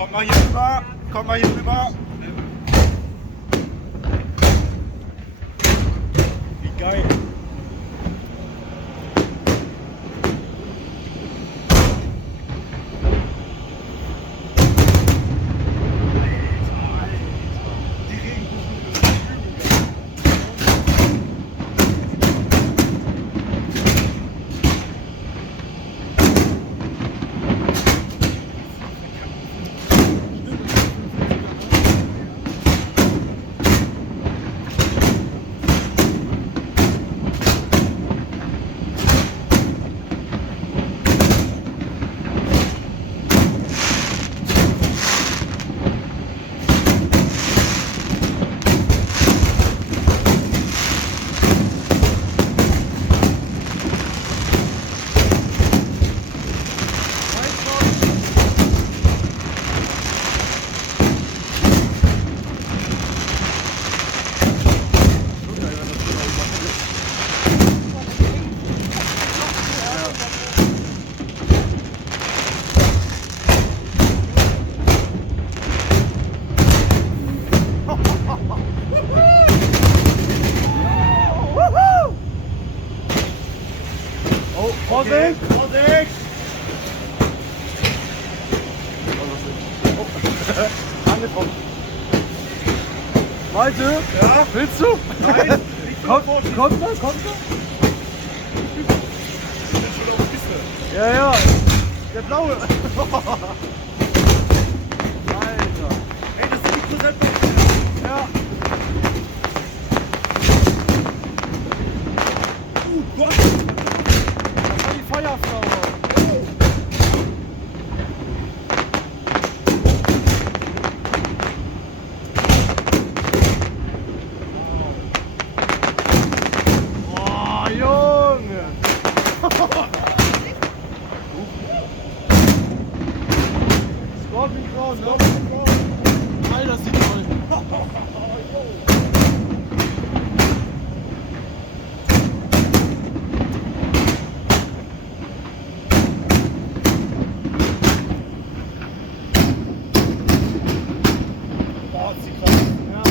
Kommt mal hier rüber. Kommt mal hier rüber. Wie geil. Vorsicht! Vorsicht! Angetroffen. Malte? Ja? Willst du? Nein! Kommt er? Kommt er? Ich bin schon auf der Piste. Ja, ja. Der blaue. Alter. Ey, das ist die Prozent. Ja. Gott! Das war die Feuerfrau. Oh, Junge! Scorpion Crown, ne? Alter, das sieht toll. Boah, ist die krass. Ja.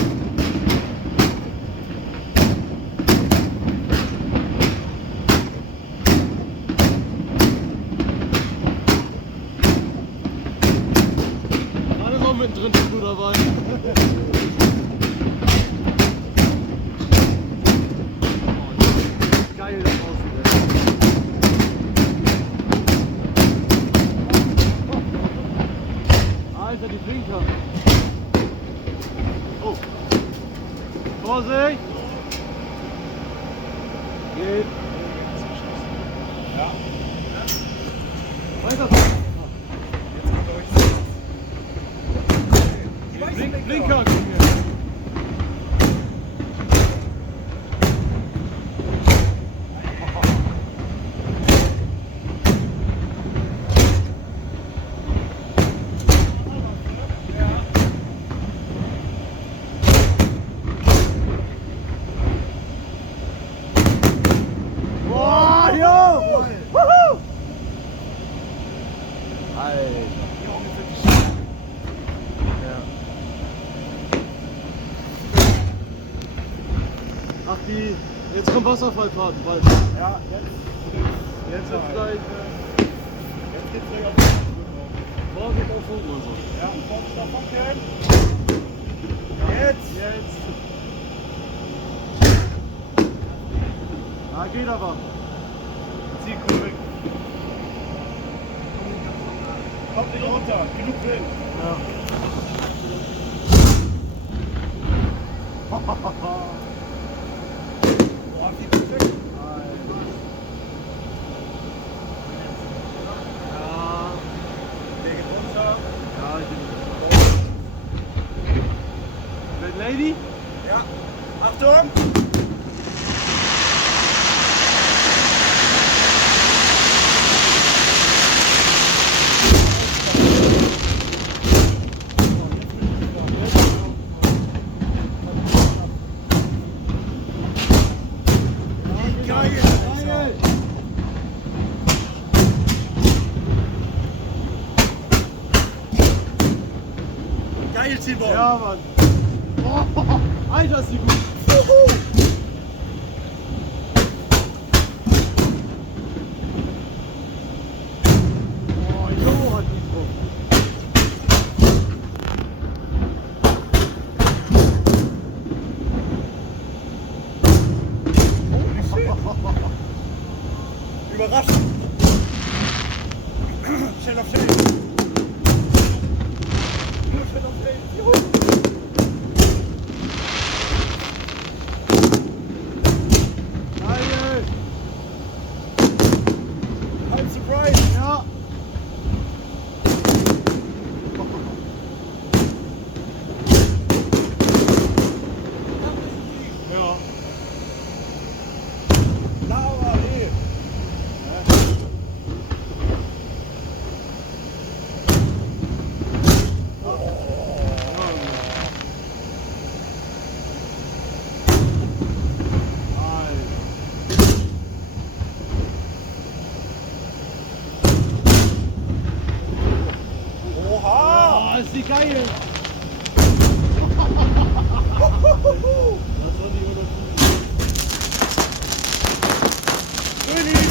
Alles auch mittendrin bist du dabei. Geil, das aussieht. Alter, die Blinker. Oh. Vorsicht! Geht. Ja. Weiter. Jetzt kommt euch. Die weißen Blinker, komm her. Boah, jo! Wuhu! Alter. Ja. Ach, die. Jetzt kommt Wasserfallfahrten bald. Ja, Jetzt ist gleich. Jetzt geht's gleich auf die Straße. Vorsicht auf Hochhäuser. Ja, Vorsicht auf Hochhäuser. Jetzt! Jetzt. Ah, geht aber. Zieh cool. Kommt nicht runter, genug Wind. Ja. Boah, wie perfekt. Ja. Der geht runter. Ja, ich bin. Red Lady? Ja, Achtung! Geil! Geil! Geil, Timon! Ja, Mann. Oh, Alter, ist die gut. Oh, Jo, hat die drauf. Überrascht! Schnell auf Schnell! Schnell auf Schnell! Juhu! Geil. I'm surprised! Ja. Ja. Laura, nee! Oha! Oh, ist die geil. König!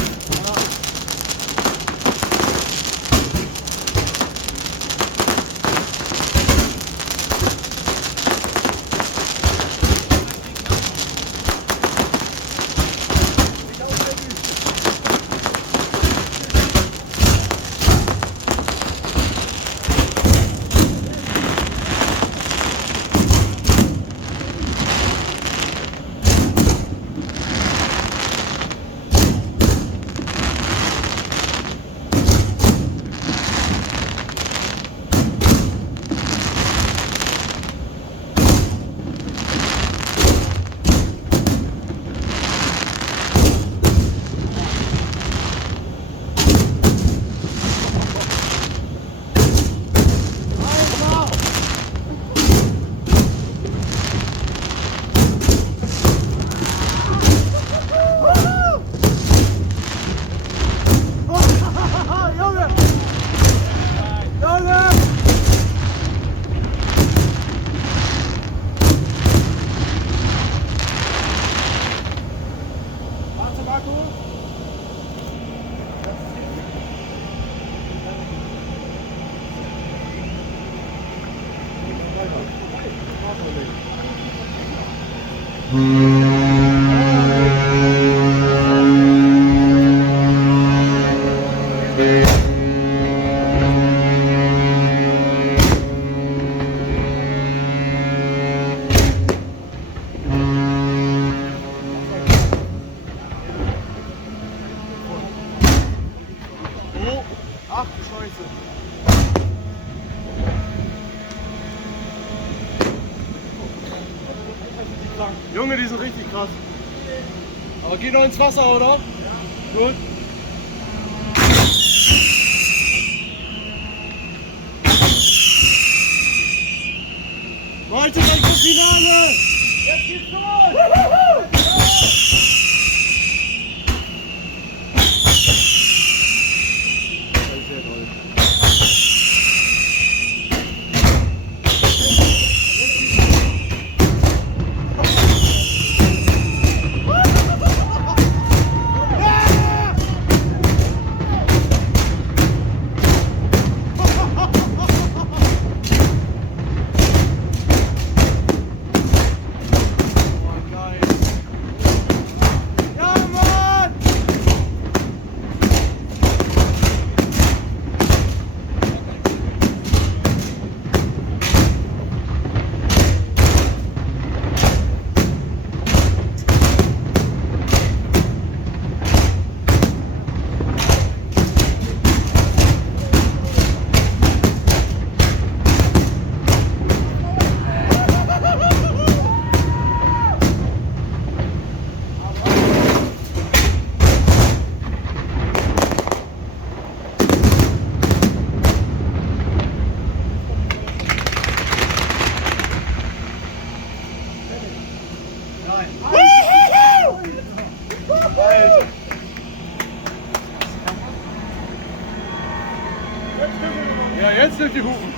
Warte, Marco! Oh, ach du Scheiße. Junge, die sind richtig krass. Aber geh noch ins Wasser, oder? Ja. Gut. Leute, gleich zum Finale! Jetzt geht's los! Das ist sehr toll. Ja, jetzt sind die Hupen.